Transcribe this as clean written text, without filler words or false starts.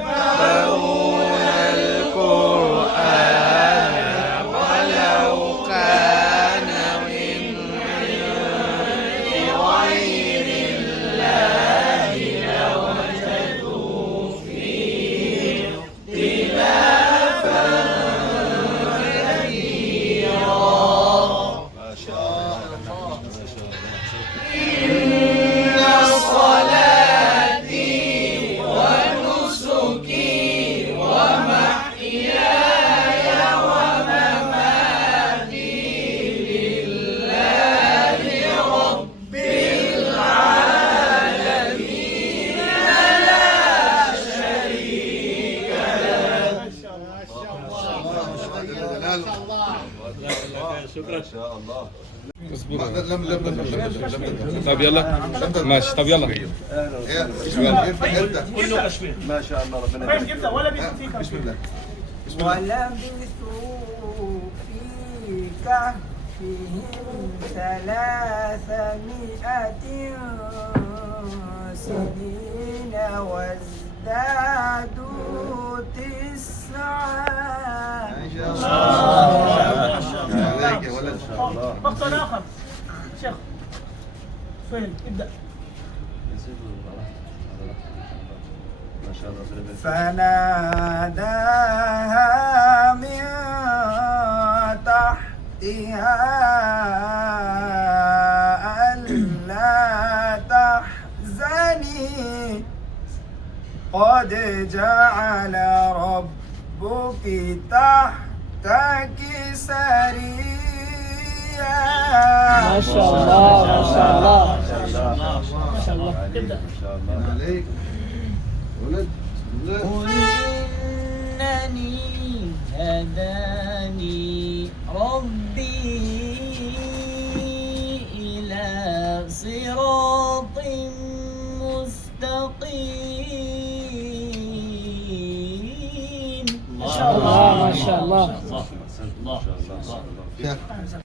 يتدبرون القرآن ولو كان من عند غير الله لوجدوا فيه اختلافا كثيرا. ما شاء الله. إن صلاتي ونسكي ومحياي ومماتي لله رب العالمين لا شريك له. شكرا. ما شاء الله. طب يلا ماشي. طب يلا كله كشمير. ما شاء الله ربنا يبارك. ولا بيسوا في كهفهم 300 سنين وازدادوا 9. ما شاء الله. عليك يا ولد. ما شاء الله. مقطع آخر شيخ فين ابدأ. ما شاء الله ربنا يبارك. فناداها من تحتها ألا تحزني قد جعل ربك تحتك سريا. ما شاء الله ما شاء الله ما شاء الله. ما شاء الله. ابدأ. ما شاء الله عليك ولد. قل إنني هداني ربي إلى صراط مستقيم. ما شاء الله ما شاء الله. ما شاء الله.